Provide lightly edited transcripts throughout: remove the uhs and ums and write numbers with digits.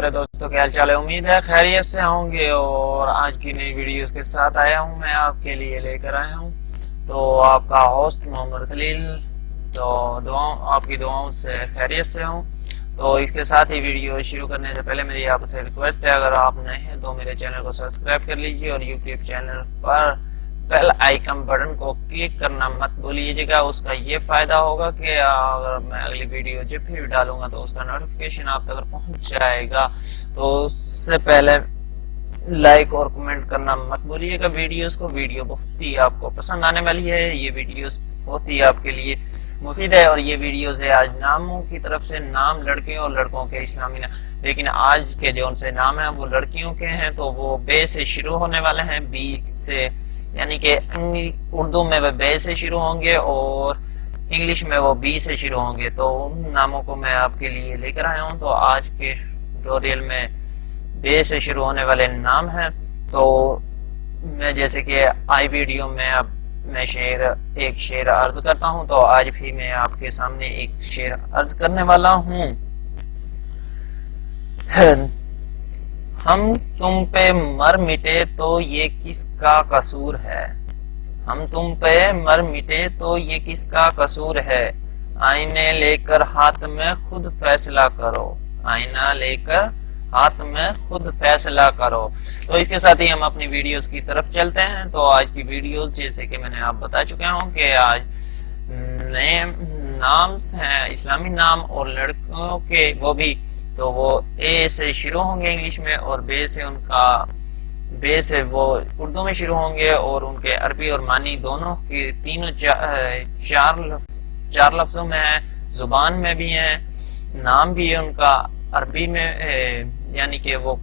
प्यारे दोस्तों, क्या हाल चाल है। उम्मीद है खैरियत से होंगे। और आज की नई वीडियोस के साथ आया हूं, मैं आपके लिए लेकर आया हूं तो आपका होस्ट मोहम्मद खलील। तो आपकी दुआओं से खैरियत से हूं। तो इसके साथ ही वीडियो शुरू करने से पहले मेरी आपसे रिक्वेस्ट है, अगर आप नए हैं तो मेरे चैनल को सब्सक्राइब कर लीजिए और यूट्यूब चैनल पर बेल आइकन बटन को क्लिक करना मत भूलिएगा। उसका ये फायदा होगा कि अगर मैं अगली वीडियो जब भी डालूंगा तो उसका नोटिफिकेशन आप तक पहुंच जाएगा। तो उससे पहले लाइक और कमेंट करना मत भूलिएगा वीडियो बहुत ही आपको पसंद आने वाली है। ये वीडियोस बहुत ही आपके लिए मुफीद है। और ये वीडियोस है आज नामों की तरफ से, नाम लड़कियों और लड़कों के इस्लामी नाम, लेकिन आज के जो उनसे नाम है वो लड़कियों के हैं। तो वो बे से शुरू होने वाले हैं, बी से, यानी कि उर्दू में वो बे से शुरू होंगे और इंग्लिश में वो बी से शुरू होंगे। तो उन नामों को मैं आपके लिए लेकर आया हूँ। तो आज के ट्यूटोरियल में बे से शुरू होने वाले नाम हैं। तो मैं जैसे कि आई वीडियो में अब मैं एक शेर अर्ज करता हूँ, तो आज भी मैं आपके सामने एक शेर अर्ज करने वाला हूँ। हम तुम पे मर मिटे तो ये किसका कसूर है, हम तुम पे मर मिटे तो ये किसका कसूर है, आईने लेकर हाथ में खुद फैसला करो, आईना लेकर हाथ में खुद फैसला करो। तो इसके साथ ही हम अपनी वीडियोस की तरफ चलते हैं। तो आज की वीडियोस जैसे कि मैंने आप बता चुका हूँ कि आज नए नाम हैं, इस्लामी नाम, और लड़कों के वो भी, तो वो ए से शुरू होंगे इंग्लिश में, और बे से वो उर्दू में शुरू होंगे, और उनके अरबी और मानी दोनों की तीनों चार लफ्जों में है, जुबान में भी है, नाम भी है उनका अरबी में, यानी कि वो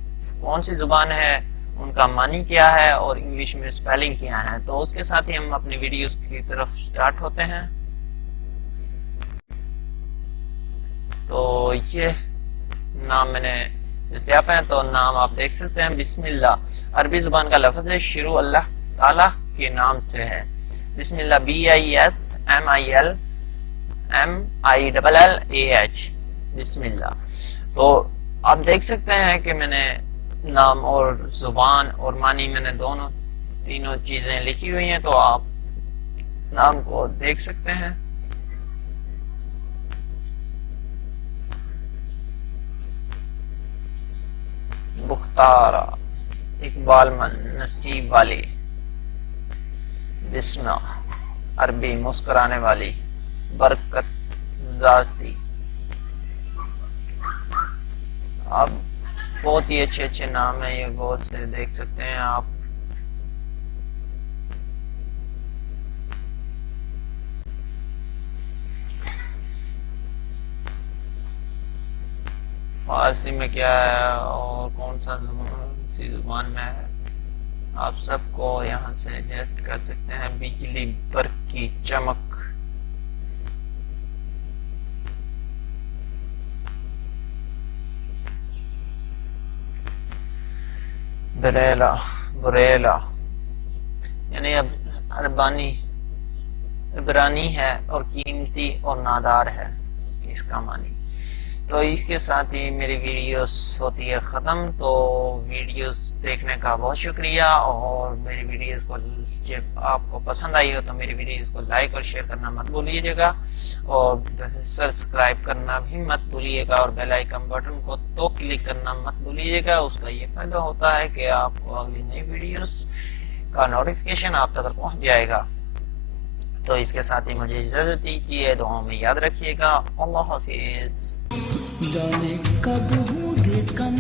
कौन सी जुबान है, उनका मानी क्या है, और इंग्लिश में स्पेलिंग क्या है। तो उसके साथ ही हम अपनी वीडियोस की तरफ स्टार्ट होते हैं। तो ये नाम मैंने दस्तयाब है, तो नाम आप देख सकते हैं। बिस्मिल्लाह अरबी जुबान का लफ्ज है, शुरू अल्लाह ताला के नाम से है। बिस्मिल्लाह, BISMILLAH, बिस्मिल्लाह। तो आप देख सकते हैं कि मैंने नाम और जुबान और मानी मैंने तीनों चीजें लिखी हुई हैं। तो आप नाम को देख सकते हैं। बुख्तारा, इकबाल मन, नसीब वाली, बिस्मा अरबी मुस्कुराने वाली, बरकत जाती। अब बहुत ही अच्छे अच्छे नाम है, ये गौर से देख सकते हैं आप। फारसी में क्या है और कौन सी जुबान में है, आप सबको यहाँ से एडजस्ट कर सकते हैं। बिजली बर्फ की चमक, बुरेला, यानी अब इब्रानी है और कीमती और नादार है इसका मानी। तो इसके साथ ही मेरी वीडियोस होती है ख़त्म। तो वीडियोस देखने का बहुत शुक्रिया, और मेरी वीडियोस को जब आपको पसंद आई हो तो मेरी वीडियोस को लाइक और शेयर करना मत भूलिएगा, और सब्सक्राइब करना भी मत भूलिएगा, और बेल आइकन बटन को तो क्लिक करना मत भूलिएगा। उसका ये फायदा होता है कि आपको अगली नई वीडियोस का नोटिफिकेशन आप तक पहुंच जाएगा। तो इसके साथ ही मुझे इजाजत दीजिए, दुआओं में याद रखिएगा। अल्लाह हाफिज। जाने कब होंगे कम